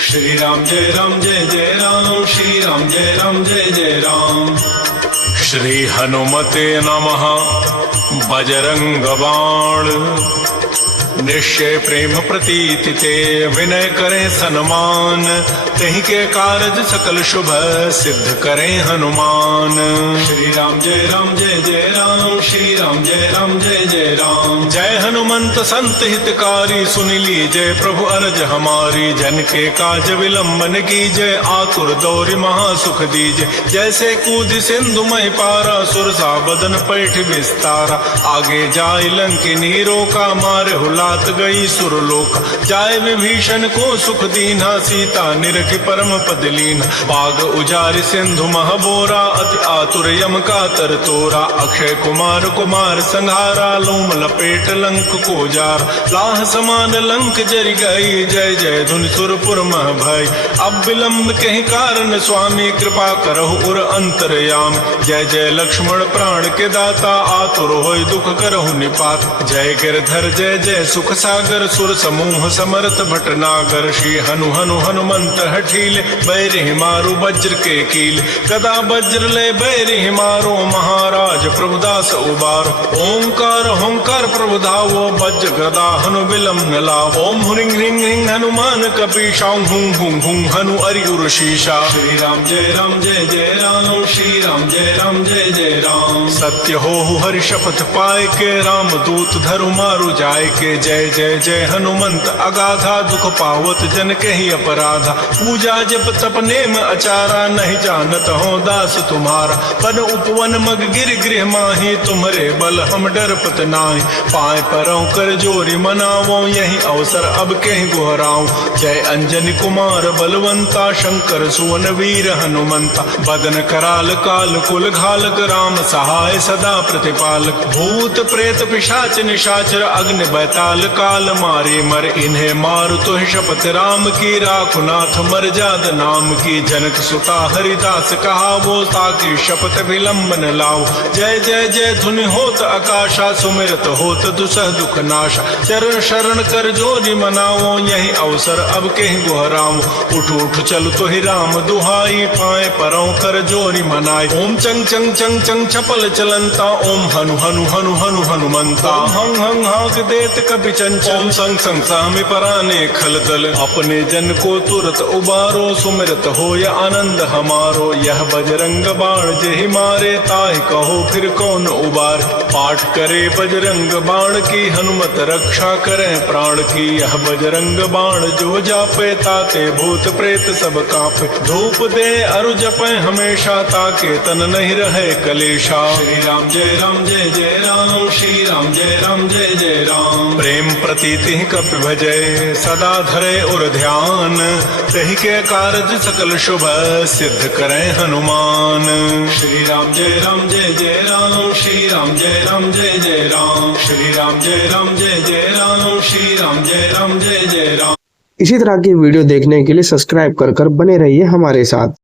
श्री राम जय राम, श्री राम जय जय राम। श्री हनुमते नमः। बजरंग बाण निश्चय प्रेम प्रतीति ते, विनय करें सन्मान, तहि के कारज सकल शुभ सिद्ध करें हनुमान। श्री राम जय राम, श्री राम जय जय राम। जय हनुमंत संत हितकारी, सुन लीजय प्रभु अरज हमारी। जन के काज विलंबन कीजय, आतुर दौरि महासुख दीजय। जैसे कूद सिंधु मय पारा, सुरसा बदन पैठ विस्तारा। आगे जाय लंकिनी रोका, मारे हुलात गई सुरलोक। जाय विभीषण को सुख दीना, सीता निरखि परम पद लीन। बाग उजारि सिंधु महबोरा, अति आतुर यम का तर तोरा। अक्षय कुमार कुमार संहारा, लोम लपेट लंक को जार। लाह समान लंक जरि गई, जय जय धुनि सुरपुर मह भय। अब विलंब कहीं कारण स्वामी, कृपा करहु उर अंतरयाम। जय जय लक्ष्मण प्राण के दाता, आतुर होय दुख करहु निपात। जय गिरधर जय जय सुख सागर, सुर समूह समर्थ भटनागर। श्री हनु हनु हनुमंत हठीले, बैरिहि मारु वज्र के कील। गदा वज्र ले बैरिहि मारो, महाराज प्रभुदास उबारो। ओंकार होंकार प्रभु धावो, वज्र गदा हनु विलम न लावो। ओम हुरिंग रिंग रिंग हनुमान कपीशां, हुं हुं हुं हनु अरि उर शीशा। श्री राम जय राम, श्री राम जय जय राम। सत्य हो हरि शपथ पाए के, राम दूत धरु मारु जाय के। जय जय जय हनुमंत अगाधा, दुख पावत जन के ही अपराधा। पूजा जप तप नेम अचारा, नहीं जानत हो दास तुम्हारा। पन उपवन मग गिर गृह माही, तुम्हारे बल हम डरपत नाहि। पाए परौ कर जोरी मनावो, यही अवसर अब कहीं गुहराऊं। जय अंजनी कुमार बलवंता, शंकर सुवन वीर हनुमंता। बदन कराल काल कुल घालक, राम सहाय सदा प्रतिपालक। भूत प्रेत पिशाच निशाचर, अग्नि बैताल काल मारे मर। इन्हें मारु तो शपथ राम की, राखु नाथ मर्याद नाम की। जनक सुता हरिदास कहा, वो ताकि शपथ विलंब न लाओ। जय जय जय धुनि होत आकाशा, सुमिरत होत दुसह दुख नाशा। चरण शरण कर जोरी मनाओ, यही अवसर अब कहीं गुहराऊं। उठ उठ चल तो ही राम दुहाई, पाए परौ कर जोरी मनाई। ओम चंग चंग चंग चंग चपल चलंता, ओम हनु हनु हनु हनु हनुमंता। हंग हंग हाक देत कपि चंचल, ओम संग संग सामी पराने खल दल। अपने जन को तुरत उबारो, सुमिरत हो या आनंद हमारो। यह बजरंग बाण जेहि मारे, ताहि कहो फिर कौन उबार। पाठ करे बजरंग बाण की, हनुमत रक्षा करे प्राण की। यह बजरंग बाण जो जापे, ताते भूत प्रेत सब कांपे। धूप दे अरु जपे हमेशा, ताके तन नहीं रहे कलेशा। श्री राम जय राम, श्री राम जय जय राम। प्रेम प्रतीति कपि भजय, सदा धरे उर ध्यान। तहि के कारज सकल शुभ, सिद्ध करें हनुमान। श्री राम जय राम, श्री राम जय जय राम। श्री राम जय राम, श्री राम जय जय राम। इसी तरह की वीडियो देखने के लिए सब्सक्राइब कर बने रहिए हमारे साथ।